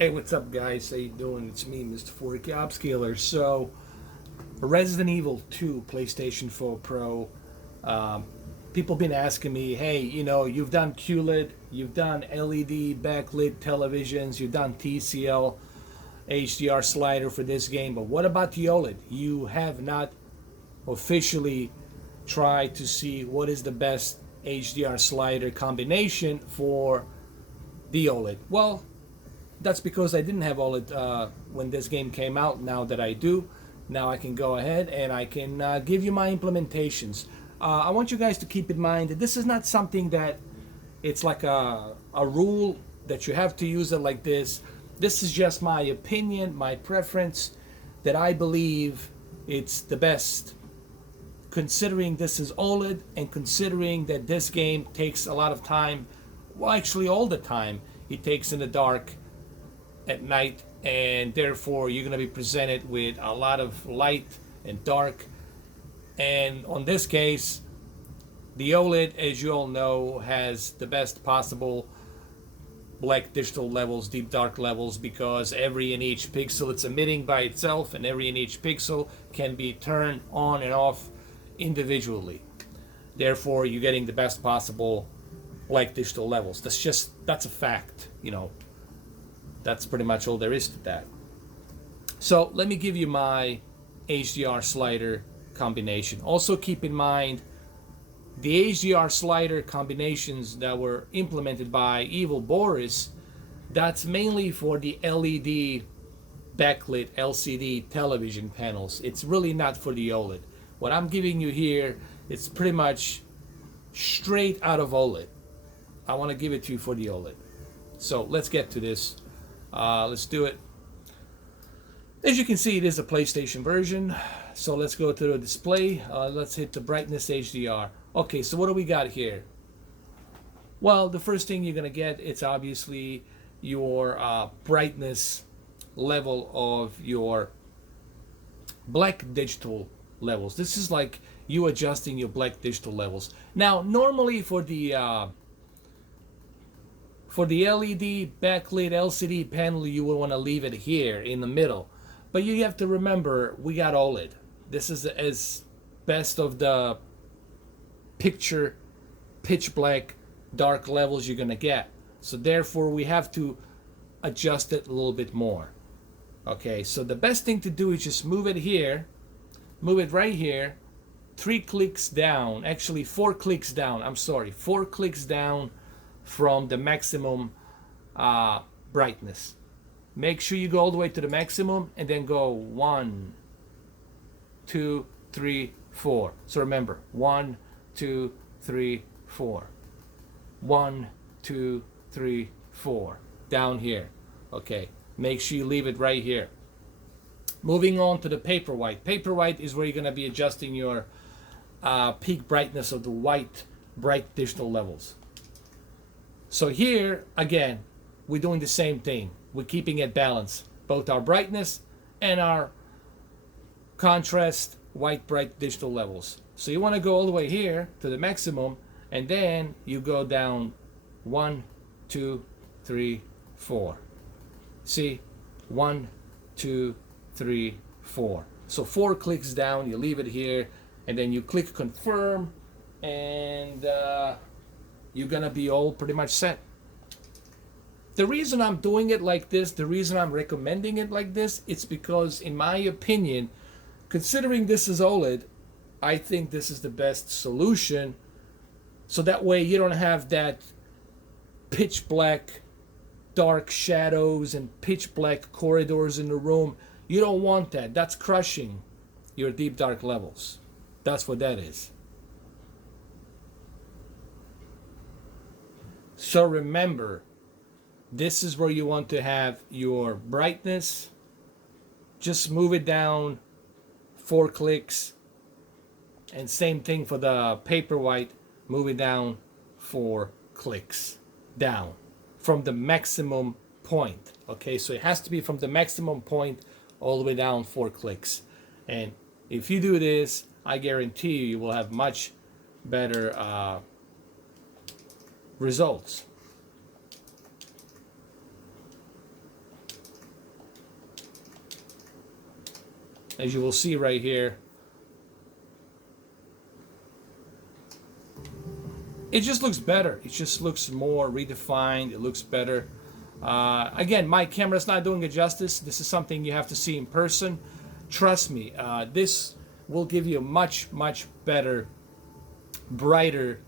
Hey, what's up, guys? How you doing? It's me, Mr. 4K Upscaler. So, Resident Evil 2 PlayStation 4 Pro. Um, People been asking me, hey, you've done QLED, you've done LED backlit televisions, you've done TCL, HDR slider for this game, but what about the OLED? You have not officially tried to see what is the best HDR slider combination for the OLED. Well, that's because I didn't have OLED when this game came out. Now that I do, now I can go ahead and I can give you my implementations. I want you guys to keep in mind that this is not something that it's like a rule that you have to use it like this. This is just my opinion, my preference, that I believe it's the best, considering this is OLED and considering that this game takes a lot of time, well, actually all the time it takes in the dark at night, and therefore you're going to be presented with a lot of light and dark. And on this case, the OLED, as you all know, has the best possible black digital levels, deep dark levels, because every and each pixel it's emitting by itself, and every and each pixel can be turned on and off individually. Therefore, you're getting the best possible black digital levels. That's a fact, That's pretty much all there is to that. So let me give you my HDR slider combination. Also keep in mind the HDR slider combinations that were implemented by Evil Boris, that's mainly for the LED backlit LCD television panels. It's really not for the OLED. What I'm giving you here, it's pretty much straight out of OLED. I want to give it to you for the OLED. So let's get to this. Let's do it. As you can see, it is a PlayStation version. So let's go to the display. Let's hit the brightness HDR. Okay, so what do we got here? Well, the first thing you're gonna get, it's obviously your brightness level of your black digital levels. This is like you adjusting your black digital levels. Now, normally for the LED backlit LCD panel, you will want to leave it here in the middle. But you have to remember, we got OLED. This is as best of the picture pitch black dark levels you're going to get. So therefore, we have to adjust it a little bit more. Okay, so the best thing to do is just move it here, move it right here, 3 clicks down, actually 4 clicks down, 4 clicks down from the maximum brightness. Make sure you go all the way to the maximum and then go 1, 2, 3, 4. So remember, 1, 2, 3, 4. 1, 2, 3, 4. Down here. Okay. Make sure you leave it right here. Moving on to the paper white. Paper white is where you're going to be adjusting your peak brightness of the white bright digital levels. So here, again, we're doing the same thing. We're keeping it balanced, both our brightness and our contrast white bright digital levels. So you want to go all the way here to the maximum, and then you go down 1, 2, 3, 4. See? 1, 2, 3, 4. So 4 clicks down, you leave it here, and then you click confirm, and you're gonna be all pretty much set. The reason I'm doing it like this, the reason I'm recommending it like this, it's because, in my opinion, considering this is OLED, I think this is the best solution. So that way you don't have that pitch black dark shadows and pitch black corridors in the room. You don't want that. That's crushing your deep dark levels. That's what that is. So remember, this is where you want to have your brightness. Just move it down 4 clicks. And same thing for the paper white. Move it down 4 clicks. Down from the maximum point. Okay, so it has to be from the maximum point all the way down 4 clicks. And if you do this, I guarantee you will have much better results. as you will see right here, it just looks better. It just looks more redefined. It looks better. Again, my camera's not doing it justice. This is something you have to see in person. Trust me, this will give you a much, much better, brighter,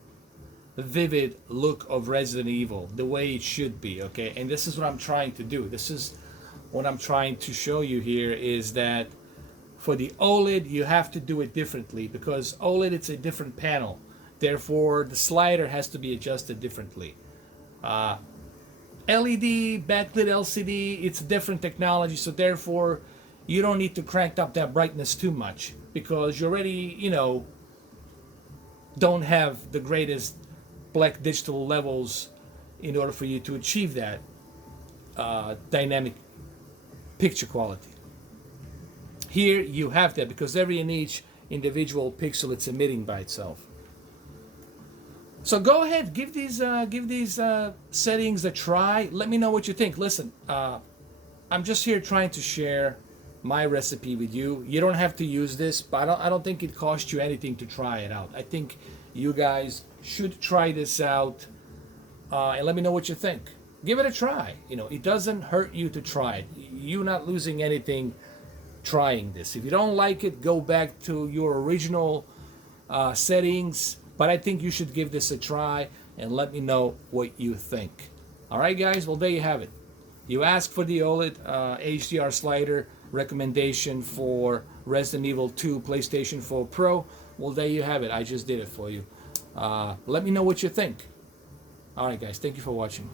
vivid look of Resident Evil, the way it should be, okay? And this is what I'm trying to do. This is what I'm trying to show you here, is that for the OLED, you have to do it differently, because OLED, it's a different panel. Therefore, the slider has to be adjusted differently. LED, backlit LCD, it's a different technology, so therefore, you don't need to crank up that brightness too much, because you already, you know, don't have the greatest black digital levels in order for you to achieve that dynamic picture quality. Here you have that, because every and each individual pixel it's emitting by itself. So go ahead, give these settings a try. Let me know what you think. Listen, I'm just here trying to share my recipe with you. You don't have to use this, but I don't think it costs you anything to try it out. I think you guys should try this out, and let me know what you think. Give it a try. You know, it doesn't hurt you to try it. You're not losing anything trying this. If you don't like it, go back to your original settings. But I think you should give this a try and let me know what you think. All right, guys. Well, there you have it. You asked for the OLED HDR slider recommendation for Resident Evil 2 PlayStation 4 Pro. Well, there you have it. I just did it for you. Let me know what you think. All right, guys. Thank you for watching.